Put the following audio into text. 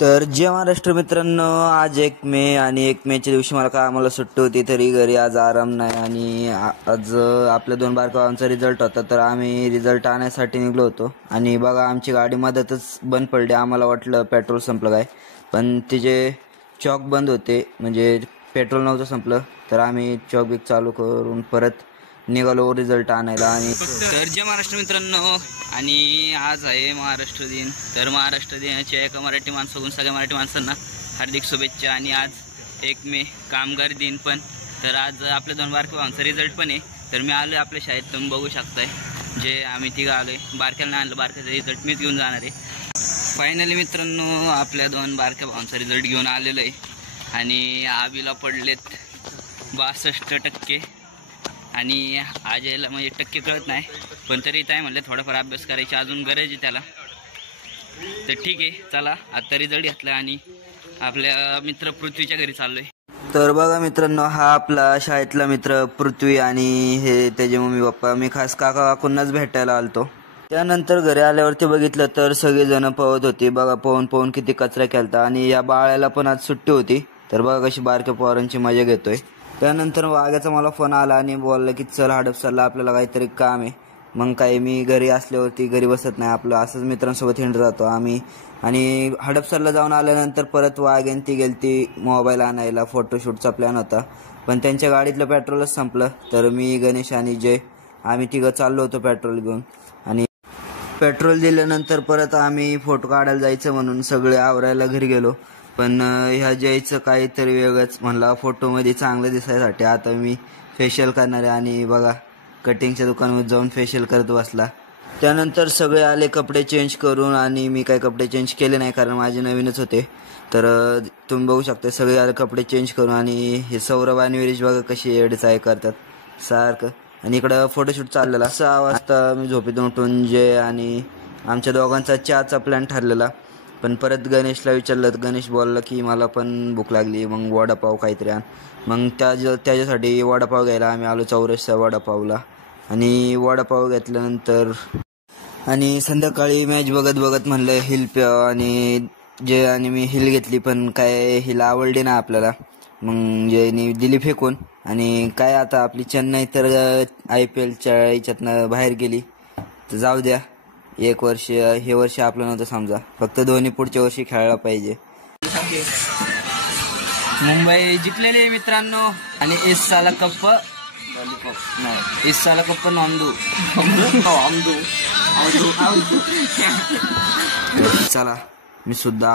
तर जय महाराष्ट्र मित्रांनो, आज 1 मे आणि 1 मेच्या दिवशी मला काय आम्हाला सुट्टी होती, तरी घरी आज आराम नाही. आणि आज आपल्या 2 बारकावांचा रिझल्ट होता, तर आम्ही रिझल्ट आणण्यासाठी निघलो होतो. आणि बघा, आमची गाडी मधातच बंद पडली. आम्हाला वाटलं पेट्रोल संपलं काय, पण तिचे चॉक बंद होते, म्हणजे पेट्रोल नव्हतं संपलं. तर आम्ही चॉक बिक चालू करून परत निघालो रिझल्ट आणायला. आणि तर जय महाराष्ट्र मित्रांनो, आणि आज आहे महाराष्ट्र दिन. तर महाराष्ट्र दिनाच्या एका मराठी माणसाकडून सगळ्या मराठी माणसांना हार्दिक शुभेच्छा. आणि आज 1 मे कामगार दिन पण. तर आज आपल्या 2 बारकावांचा रिझल्ट पण आहे. तर मी आलो आपल्या शाळेत, तुम्ही बघू शकताय. जे आम्ही तिघं आलोय, बारक्याला नाही आणलं, बारक्याचा रिझल्ट मीच घेऊन जाणार आहे. फायनली मित्रांनो, आपल्या 2 बारक्या भावांचा रिझल्ट घेऊन आलेलो आहे. आणि आबीला पडलेत 62%. आणि आजयला म्हणजे टक्के कळत नाही, पण तरी काय म्हणलं थोडाफार अभ्यास करायची अजून गरज आहे त्याला. तर ठीक आहे, चला आता रिझल्ट घेतला आणि आपल्या मित्र पृथ्वीच्या घरी चाललोय. तर बघा मित्रांनो, हा आपला शाळेतला मित्र पृथ्वी आणि हे त्याचे मम्मी पप्पा. मी खास काका काकूंनाच भेटायला आलतो. त्यानंतर घरी आल्यावरती बघितलं तर सगळेजण पळत होते. बघा, पळून किती कचरा केलता. आणि या बाळाला पण आज सुट्टी होती. तर बघा कशी बारक्या पोरांची मजा घेतोय. त्यानंतर वाघ्याचा मला फोन आला आणि बोलला की चल हडपसरला, आपल्याला काहीतरी काम आहे. मग काय, मी घरी असल्यावरती घरी बसत नाही, आपलं असंच मित्रांसोबत हिंडत जातो आम्ही. आणि हडपसरला जाऊन आल्यानंतर परत वाघ्यान ती गेलती मोबाईल आणायला. फोटोशूटचा प्लॅन होता, पण त्यांच्या गाडीतलं पेट्रोलच संपलं. तर मी, गणेश आणि जय आम्ही तिघं चाललो होतो पेट्रोल घेऊन. आणि पेट्रोल दिल्यानंतर परत आम्ही फोटो काढायला जायचं म्हणून सगळे आवरायला घरी गेलो. पण ह्या जयचं काहीतरी वेगळंच, म्हणला फोटोमध्ये चांगलं दिसायसाठी आता मी फेशियल करणार आहे. आणि बघा, कटिंगच्या दुकानामध्ये जाऊन फेशियल करत बसला. त्यानंतर सगळे आले कपडे चेंज करून, आणि मी काही कपडे चेंज केले नाही कारण माझे नवीनच होते. तर तुम्ही बघू शकता सगळे आले कपडे चेंज करून. आणि हे सौरभ आणि विरेश बघा कशी एडचाय करतात सारखं. आणि इकडं फोटोशूट चाललेला. 6 वाजता मी झोपेतून उठून जय आणि आमच्या दोघांचा चहाचा प्लॅन ठरलेला. पण परत गणेशला विचारलं, गणेश बोलला की मला पण भूक लागली, मग वडापाव काहीतरी आण. मग त्याच्यासाठी वडापाव घ्यायला आम्ही आलो चौरसच्या वडापावला. आणि वडापाव घेतल्यानंतर आणि संध्याकाळी मॅच बघत म्हणलं हिल प्याव. आणि जे आणि मी हिल घेतली, पण काय हिल आवडली ना आपल्याला. मग जेनी दिली फेकून. आणि काय आता आपली चेन्नई तर IPLच्या याच्यातनं बाहेर गेली. तर जाऊ द्या, 1 वर्ष हे वर्ष आपलं नव्हतं समजा, फक्त धोनी पुढच्या वर्षी खेळायला पाहिजे. मुंबई जिंकलेली मित्रांनो. आणि इस साला कप नोंदू. चला, मी सुद्धा